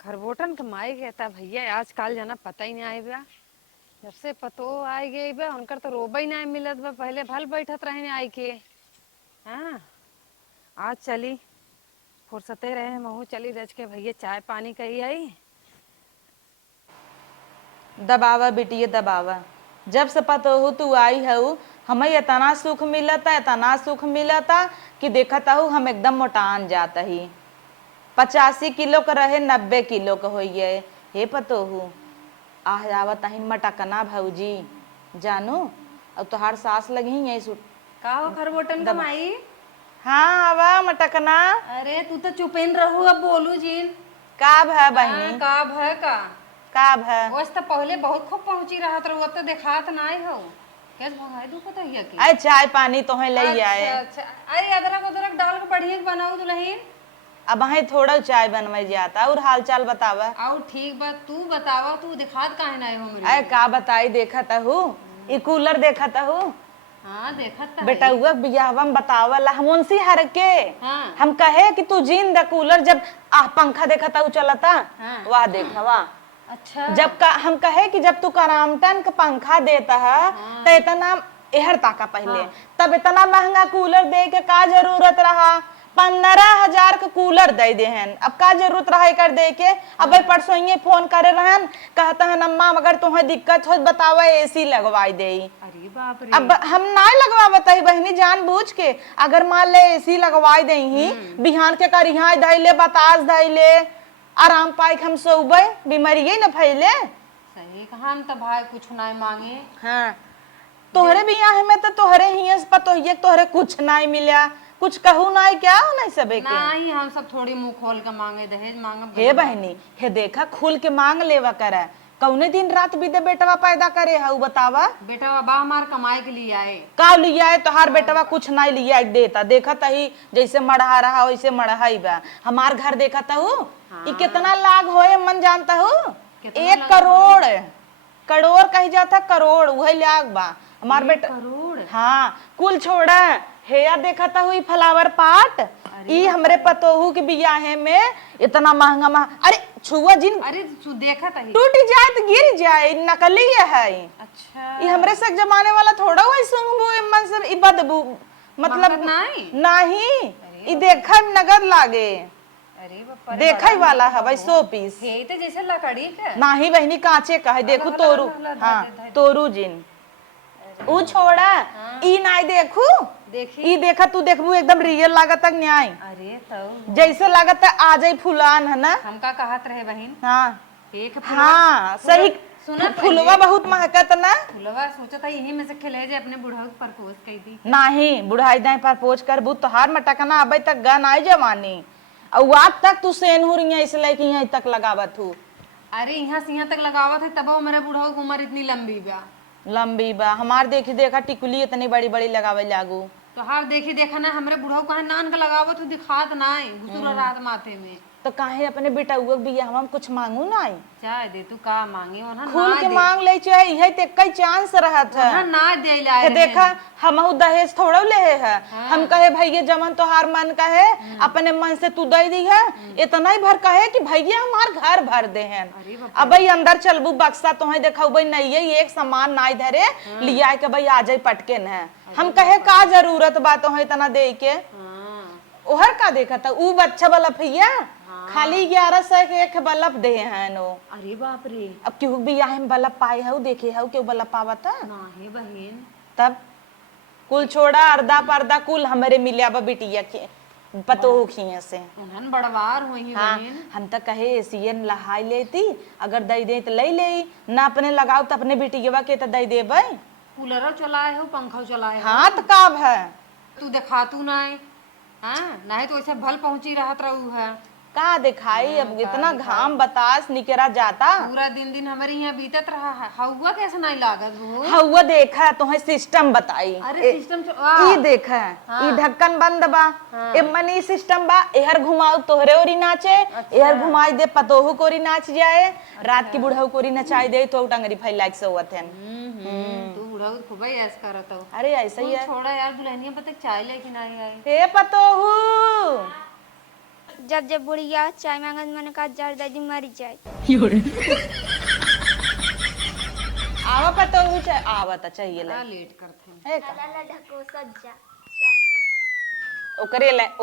खरबोटन कमाई कहता भैया आजकल जाना पता ही नहीं आई बा। जब से पतो आई गई बा उनकर तो रोबा ही नहीं मिलत बा। पहले भल बैठत रहे आई के। हाँ, आज चली फुर्सते रहे महू चली रच के भैया चाय पानी कही आई। दबावा बिटिया दबावा। जब से पता हो तू आई हऊ हमें इतना सुख मिलता कि देखता हूँ हम एकदम मोटान जाता ही 85 किलो का रहे 90 किलो का हो गए। हे पतो हूँ आह आवत अहिन मटकना भौजी जानू अब तोहार सास लगी यही सुट का हो खरबोटन दबा। कमाई। हाँ आवा मटकना। अरे तू तो चुपेन रहू अब बोलू जीन। का भ बहनी का भय का का भ वैसे तो पहले बहुत खूब पहुंची रहत रहू अब तो देखात नाई हो। कैसे भगाई दू पता है कि अरे चाय पानी तो ले आए। अच्छा अरे अदरक उदरक डाल के बढ़िया बनाऊ दुल्हन। अब अहीं थोड़ा चाय बनवाई जाता और हाल चाल बतावा। और ठीक बात तू बतावा तू दिखात काहे नाई हो मेरे। अरे का बताई देखता हूँ ई कूलर देखता हूँ। हां देखत त बेटा हुआ बियाहवा में बतावला हम उनसी हर के हाँ। हम कहे कि तू जीन द कूलर जब पंखा देखता हूँ चलता हाँ। वाह देखा वाह अच्छा जब हम कहे कि जब तू करामटन का पंखा देता है तो इतना एहर ताका पहले तब इतना महंगा कूलर दे के का जरूरत रहा। 15,000 का कूलर दे देहन अब का जरूरत रहा कर दे के। अब भाई परसों ये फोन करे रहन कहता है अम्मा अगर तुम्हें दिक्कत हो बतावा एसी लगवाई दे। अरे बाप रे अब हम ना लगवा बताई बहनी जानबूझ के अगर मान ले एसी लगवाई दे ही बिहान के कर यहाँ धैले बतास धैले आराम पाई हम सोबे बीमारी न फैले। सही कहा हम तो भाई कुछ ना मांगे। हाँ तोहरे बियाह में तो तोहरे ही पतो ही तोहरे कुछ नहीं मिला कुछ कहू नहीं क्या हो नहीं सबे के नहीं हम सब थोड़ी मुंह खोल के मांगे दहेज मांगे। हे बहनी हे देखा खुल के मांग लेवा करे कौने दिन रात बीते बेटवा पैदा करे है बतावा। बेटा बाबा हमार कमाई के लिए आए का लिया है तोहार बेटवा कुछ नहीं लिया देता देखत ही जैसे मढ़ा रहा वैसे मढ़ाई बा। हमार घर देखता हूँ ये कितना लाग होए मन जानता हूँ 1 करोड़ करोड़ कही जाता करोड़ वही लाग बा हमार बेटा करोड़। हाँ कुल छोड़ा हेया देखता हुई फ्लावर पाट ई हमरे पतोहू के बियाहे में इतना महंगा अरे छुआ जिन अरे तू देखा था टूट जाए तो गिर जाए नकली है। अच्छा ये हमरे से जमाने वाला थोड़ा हुआ सुंगबू मन से ई बदबू मतलब नहीं ई देखा नगद लागे। अरे बाप देखा वाला है भाई 100 पीस हे तो जैसे लकड़ी के नहीं बहनी कांचे का है देखो तोरू हाँ तोरू जिन ऊ छोड़ा ई नहीं देखू देखी ई देखा तू देखबू एकदम रियल लागत न्याय अरे तो जैसे लागत आ जाई फुलान है ना। हमका कहत रहे बहन हाँ एक हाँ सही सुना फुलवा बहुत महकत ना। फुलवा सोचा था यही में से खिले जे अपने बुढ़ऊ के प्रपोज कर दी नहीं बुढ़ाई दाई पर पोज कर बू तोहार मटकना अबे तक गन आई जवानी और आज तक तू सेनहुर इसलिए कि यहीं तक लगावत हूँ। अरे यहाँ से यहाँ तक लगावत है तब वो मेरे बुढ़ऊ की उम्र इतनी लंबी बा लंबी बा हमार देखी देखा टिकुली इतनी बड़ी बड़ी लगावे लागू तो हाँ देखी देखा ना हमरे बुढ़ऊ कहे नान का लगावत तू दिखात ना घुसुर रात माथे में तो काहे अपने बेटा बियाह हम कुछ मांगू नहीं चाहे दे तू का मांगे ओना खुल के मांग ले चाहे यही ते कई चांस रहत है ओना ना दे लाए देखा हमहू दहेज थोड़ा ले है हम कहे भैया जमन तोहार मन का है अपने मन से तू दे दी है इतना ही भर कहे कि भैया हमार घर भर दे हैं। अब भाई अंदर चलबू बक्सा तो देखा भाई नहीं है एक सामान ना धरे लिया के भाई आ जाए पटके न हम कहे का जरूरत बात हो इतना दे के ओहर का देखा था ऊ बच्चा वाला भैया खाली 1100 के एक बल्ब दे हैं नो। अरे बाप रे अब क्यों भी यहाँ बल्ब पाए है देखे है क्यों बल्ब पावा था नाही बहन तब कुल छोड़ा अर्धा पर्दा कुल हमारे मिलिया बिटिया के पतो खिए से उन्हन बड़वार हुई हाँ बहन हम तो कहे एसीएन लहाई लेती अगर दई दे तो ले ले ना अपने लगाओ तो अपने बिटिया के तो दई देबे। कूलर चलाए हो पंखा चलाए हो हाँ तो काब है तू देखा तू नहीं हाँ नहीं तो ऐसे भल पहुंची रहत रहू है का दिखाई अब इतना घाम बतास निकरा जाता पूरा दिन दिन हमारे यहाँ बीतत रहा है हवा कैसे नहीं लागत वो हवा देखा तुम्हें सिस्टम बताई अरे सिस्टम ई देखा ई ढक्कन बंद बा ए मनी सिस्टम बा एहर घुमाओ तोहरे ओरी नाचे एहर घुमाई दे पतोहू कोरी नाच जाए रात की बुढ़ऊ कोरी नचाई दे तो टंगरी फैला के सोवत है। तू बुढ़ऊ खूब ही ऐस करत हो। अरे ऐसा ही है छोड़ा यार दुल्हनिया पता चाय लेके नहीं आई हे पतोहू जब जब बुढ़िया चाय मांगत मैंने कहा जार दादी मरी जाए। आवा पता हो चाहे आवा तो चाहिए बड़ा ले लेट करते हैं। है का अला ढको सज्जा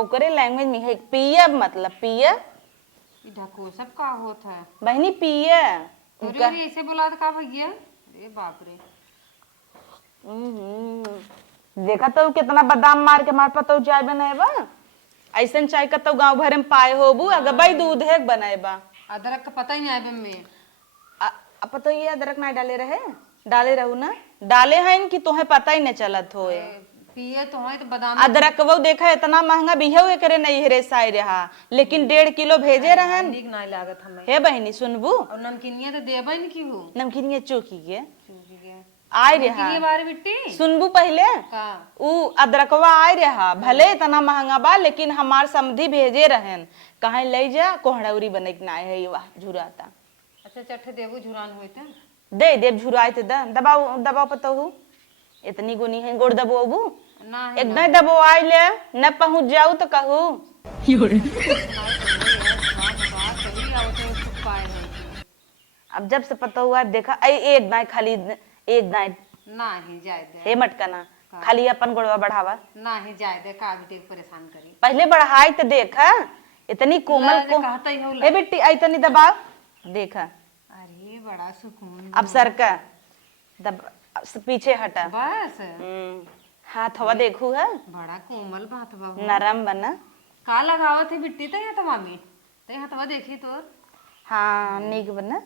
ओकरे लैंग्वेज में है पिया मतलब पिया ये ढको सब का होता है। बहनी पिया अरे अरे ऐसे बोला तो का भैया, अरे बाप रे। देखा तो कितना बादाम मार के मार पतो चाय बनाएबा ऐसन चाय का तो गांव भर में पाए होबू अगर भाई दूध है बनाएबा अदरक का पता ही नहीं आए में। अब तो ये अदरक ना डाले रहू ना डाले हैं कि तुम्हें पता ही नहीं चलत होए पिए तो है तो बादाम अदरक वो देखा इतना महंगा बिहेव करे नहीं हेरे साई रहा लेकिन 1.5 किलो भेजे रहन ठीक नहीं लागत हमें। हे बहनी सुनबू और नमकीनिया तो देबे नहीं की हो। नमकीनिया चौकी के चूकी गया आय रहा नमकीनिया बारे बिट्टी सुनबू पहले का ऊ अदरकवा आय रहा भले इतना महंगा बा लेकिन हमार समधी भेजे रहन कहाँ ले जा कोहड़ौरी बने के ना है वाह झुराता अच्छा चट्ठे देबो झुरान होई त दे देव झुराए ते दबाओ दबाओ पतो हूँ इतनी गुनी है गोड़ दबोबू ना है एक नहीं दबो आय ले न पहुंच जाऊ तो कहू चली आओ तो सुख पाए है। अब जब से पता हुआ देखा एक दाई खाली एक दाई ना ही जाए दे हे मटकना खाली अपन गोड़वा बढ़ावा ना ही जाए दे का बेटे परेशान करी। पहले बढ़ाई तो देखा इतनी कोमल को कहता ही हो हे बेटी आई तनी दबाव देखा अरे बड़ा सुकून अब सर का पीछे हटा बस हाथ हवा देखू है बड़ा कोमल बात बाबू। नरम बना का लगावत है बिट्टी तो यहाँ मामी तो यहाँ तवा देखी तोर हाँ नीक बना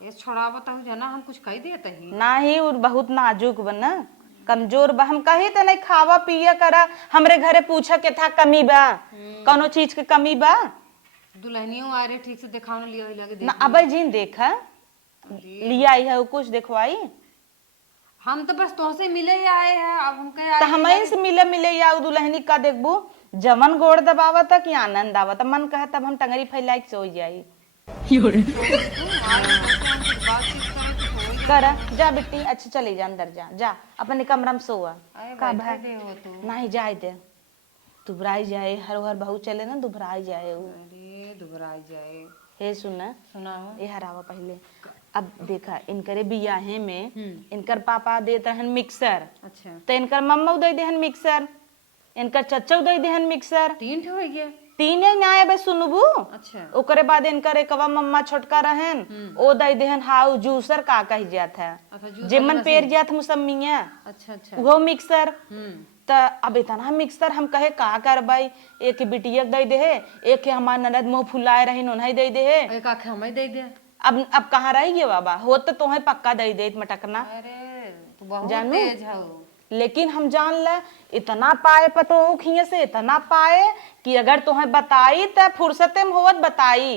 ये छोड़ा बताऊ जना हम कुछ कह देते ही ना ही और बहुत नाजुक बना कमजोर बा हम कही तो नहीं खावा पिया करा हमरे घरे पूछा के था कमी बा कोनो चीज के कमी बा दुल्हनियों आ रही ठीक से दिखाने लिया लगे ना अबे जीन देखा लिया आई है कुछ देखवाई हम तो बस तुमसे मिले ही आए हैं अब हम कहे तो हमें से मिले या दुल्हनी का देखबू जमन गोड़ दबावा तक कि आनंद आवा तब मन कहे तब हम टंगरी फैला के सो जाई कर जा बेटी अच्छा चली जा अंदर जा जा अपने कमरा में सोआ का भाई हो तो नहीं जाए दे दुबराई जाए हर हर बहू चले ना दुबराई जाए उ। अरे दुबरा जाए हे सुना सुनाओ ये हरावा पहले अब देखा इनकरे बियाहे में इनकर पापा देते हैं मिक्सर अच्छा तो इनकर मम्मा दे देहन मिक्सर इनकर चच्चा दे देहन मिक्सर 3 ठो हो गया तीन ही ना बे सुनबू अच्छा ओकरे बाद इनकर एकवा मम्मा छोटका रहन ओ दे देहन हाउ जूसर का कह जात है अच्छा जूस जेमन पेर जात मुसम्मिया अच्छा अच्छा वो मिक्सर हम्म त अब इतना मिक्सर हम कहे का करबाई एक बिटिया दे दे है एक हमार ननद मुंह फुलाए रही उन्हें दे दे है एक आखे हमें दे दे अब कहाँ रही गे बाबा हो तो तुम्हें पक्का दे दे मटकना अरे तू बहुत जानू? तेज हो लेकिन हम जान ले इतना पाए पतो हो खिए से इतना पाए कि अगर तुम्हें बताई तो फुर्सते में होवत बताई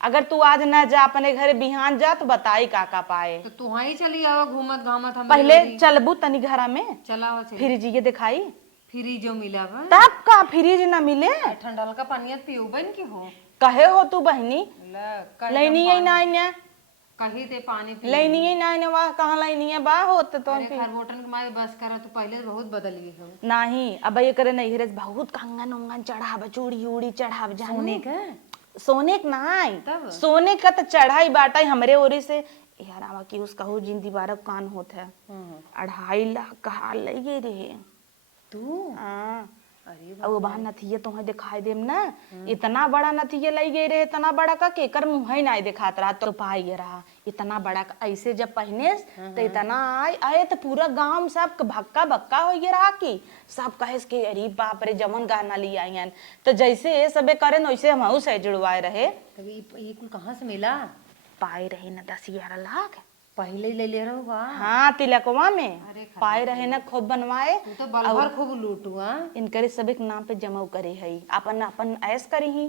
अगर तू आज न जा अपने घर बिहान जा तो बताई का पाए तो तू ही चली आओ घूमत घामत हम पहले चलबू तनी घरा में चलाओ चल फिर जी के दिखाई फ्री जो मिला बा तब का फ्रिज न मिले ठंडा का पानी पीऊ बन की हो कहे हो तू बहनी ल लेनी है ना इन्हें कही दे पानी पी लेनी है ना इन्हें वहाँ कहाँ लेनी है बा होते तो अरे खरबोटन के मारे बस करा तो पहले तो बहुत बदल गई हो नहीं अब ये करे नहीं रे बहुत कंगन उंगन चढ़ाव चूड़ी उड़ी चढ़ाव जाने का सोने के नहीं तब? सोने का तो चढ़ाई बाटा हमरे ओरी से यार आवा की उसका हो जिंदी बारह कान होता है 2.5 लाख कहा ले गए रे तू हाँ अरे अब वो बहान नथिया तुम्हें दिखाई देम ना इतना बड़ा नथिया लाई गई रे इतना बड़ा का केकर मुंह ही नहीं दिखात रहा तो पाई गया रहा इतना बड़ा का ऐसे जब पहने तो इतना आए तो पूरा गांव सब भक्का भक्का हो गया रहा की सब कहे के अरे बाप रे जमन गहना ली आई तो जैसे ये सबे करे वैसे हम से जुड़वाए रहे तभी ये कुल कहाँ से मिला पाए रहे ना 10-11 लाख पहले ही ले ले रहा होगा हाँ तिलकवा में अरे पाए रहे ना खूब बनवाए तू तो बलभर खूब लूटू हाँ इनकरे सबे के नाम पे जमा करे है अपन अपन ऐस करी ही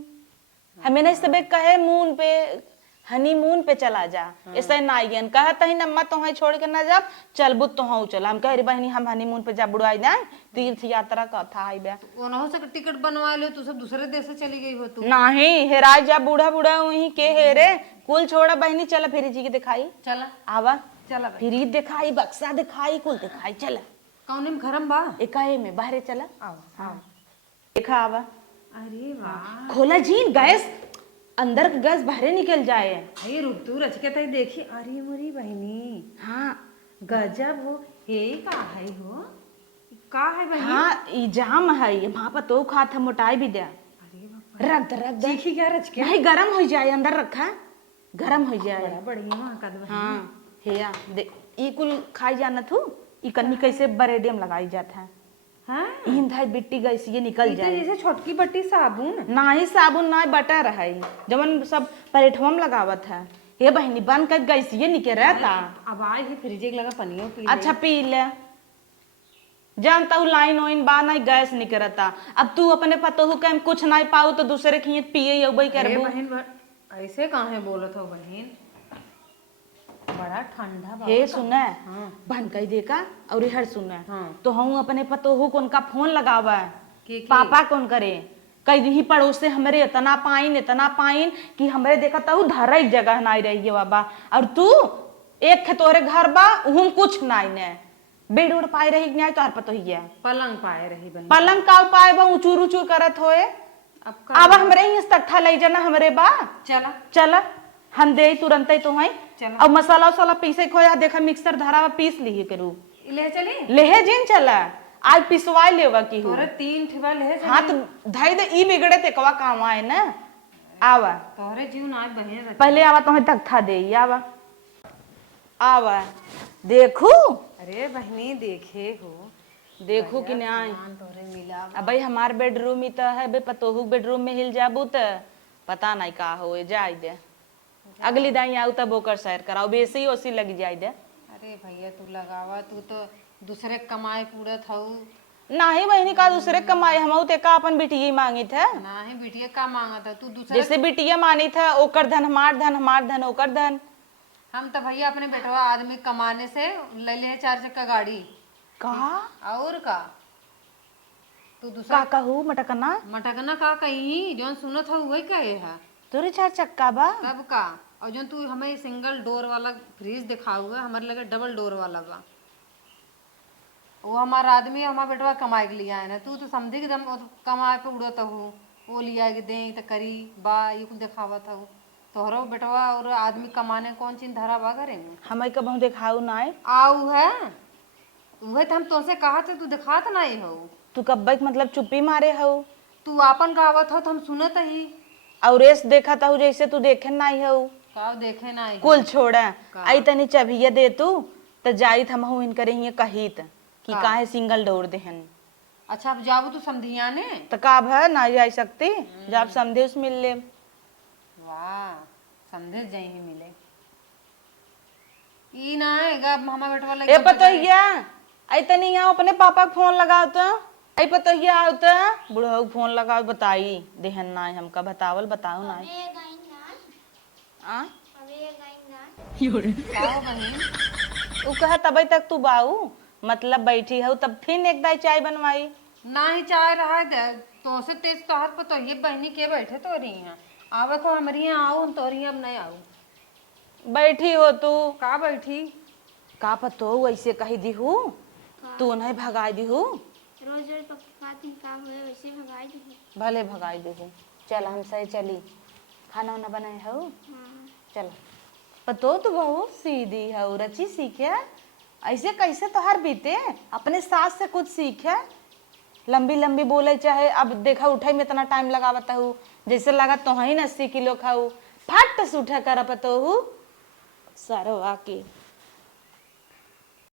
हमें नहीं सबे कहे मून पे हनीमून पे चला जा ऐसा नाइगन कहत ही नम्मा तो छोड़ के ना जा चल बुत तो चला हम कह रे बहनी हम हनीमून पे जा बुड़वाई जाए तीर्थ यात्रा का था आई बे ओनहो से टिकट बनवा ले तू सब दूसरे देश से चली गई हो तू नहीं हेराय जा बूढ़ा बूढ़ा वही के हे रे कुल छोड़ा बहनी चला फिर जी के दिखाई चला आवा चला फिर दिखाई बक्सा दिखाई कुल दिखाई चला कौन में घरम बा एकाए में बाहरे चला आओ हाँ देखा आवा अरे वाह, खोला जी गैस, अंदर का गैस बाहर निकल जाए। भाई रुक तू रच के तई देखी। अरे मोरी बहनी, हाँ गजब हो। हे का है हो, का है बहनी? हाँ, ई जाम है वहां पर तो खा था, मोटाई भी दे। अरे बाप, रख दे रख दे। चीखी क्या रच के? नहीं गरम हो जाए, अंदर रखा गरम हो जाए। बड़ा बढ़िया वहाँ का दवा। हाँ हेया दे, ई कुल खाई जाना थू। ई कन्नी कैसे बरेडियम लगाई जाता है। हाँ, इन धाई बिट्टी गैस ये निकल ये तो जाए। जैसे छोटकी बट्टी साबुन। ना ही साबुन ना ही बटर है, जवन सब पलेटवा में लगावत है। हे बहनी बंद कर, गैस ये निकल रहता। अब आए ही फ्रिज के लगा पनियो पी अच्छा पी ले, जानता हूँ लाइन वाइन बा नहीं गैस निकलता। अब तू अपने पतोहू के हम कुछ नहीं पाऊ तो दूसरे की पिए अबई अरे करबू। बहन, ऐसे कहाँ है बोलत हो बहन? बड़ा ठंडा बा। हे सुना हाँ। बन कही देखा और हर सुना हाँ। तो हम अपने पतोहू को उनका फोन लगावा के? पापा कौन करे कई दी पड़ोस से हमरे इतना पाइन कि हमरे देखा तू धरा एक जगह नहीं रही है बाबा। और तू एक खे तोहरे घर बा उहुम कुछ नहीं ने बेड उड़ पाए रही नहीं तो हर पतो ही है। पलंग पाए रही बहन। पलंग का पाए बा उचूर उचूर करत होए। अब अब हमरे ही तख्ता ले जाना हमरे बा। चला चल हम दे तुरंत ही तो है। चला। अब मसाला उसाला पीसे खोया देखा मिक्सर धरा हुआ पीस ली करू। ले चली। लेहे जिन चला आज पिसवाई लेवा की हो। अरे 3 ठिबा ले चली। हाँ तो धाई दे ई बिगड़े ते कवा काम आए ना। आवा तोहरे जीव ना बहन रच। पहले आवा तो तख्ता दे आवा आवा देखू अरे बहनी देखे हो, देखू कि नहीं आई। सामान तोहरे मिला। अब भाई हमार बेडरूम ही तो है बे पतोहू बेडरूम में हिल जाबू तो पता नहीं का हो जाए दे। अगली दाई आऊ तब ओकर सैर कराओ बेसी ओसी लग जाए दे। अरे भैया तू लगावा, तू तो दूसरे कमाए कूड़त हऊ। नाही बहनी का दूसरे कमाई हम ते का अपन बिटिया मांगी था। ना ही बिटिया का मांगा था तू दूसरे। जैसे बिटिया मानी था ओकर धन हमार धन ओकर धन। हम तो भैया अपने बेटवा आदमी कमाने से ले ले 4 चक्का गाड़ी। का और का तू दूसरा का कहू मटकना मटकना का कहीं जोन सुनत हो वही कहे है। तोरे 4 चक्का बा। कब का? और जो तू हमें सिंगल डोर वाला फ्रिज दिखाऊगा, हमारे लगे डबल डोर वाला बा। वो हमारा आदमी हमारा बेटवा कमाए के लिए आए ना। तू तो समझी कि कमाए पे उड़त हो, वो लिया के दे तो करी बा ये कुछ दिखावत हो। तोहरो बेटवा और आदमी कमाने कौन चीज धरा बा घरे में? हमें कब हम दिखाऊ नाय। आऊ है वही तो हम तुमसे कहा था, तू दिखात नहीं हो। तू कब मतलब चुप्पी मारे हो। तू आपन कहावत हो तो हम सुनत ही। और रेस देखा था जैसे तू देखे नहीं हो। का देखे नहीं कुल छोड़ा आई तनी चबिया दे तू तो जाई हम इन करे ही कहित कि काहे सिंगल डोर देहन। अच्छा अब जाबू तू समधियाने। तो का है ना जा सकती जब संदेश मिल ले। वाह, संदेश जई ही मिले। ई ना आएगा हमारा बेटवा लगे। ए पतोहिया आई तनी यहाँ अपने पापा को फोन लगाओ तो। आई पतोहिया आओ तो बुढ़ऊ फोन लगाओ बताई देहन ना हमका बतावल बताओ ना। आओ बहन। उ कहा तब तक तू बाऊ मतलब बैठी हो तब फिर एक दाई चाय बनवाई। ना ही चाह रहा है तो से तेज तो हाथ पर तो ये बहनी के बैठे तो रही हैं। आवे को हमारी यहाँ आओ तो रही अब नहीं आओ। बैठी हो तू का बैठी? का पतो ऐसे कही दीहू तू नहीं भगाई दीहू। रोज रोज पप्पा तुम का हुए वैसे भगाई दी। भले भगाई दीहू। चल हम सही चली खाना वाना बनाए हो। चल पतो तो बहुत सीधी है रची सीखे ऐसे कैसे तोहार बीते अपने सास से कुछ सीखे। लंबी लंबी बोले चाहे अब देखा उठाई में इतना टाइम लगावता हूँ जैसे लगा तो ही 80 किलो खाऊ फट से उठा कर पतो हूँ सारो आके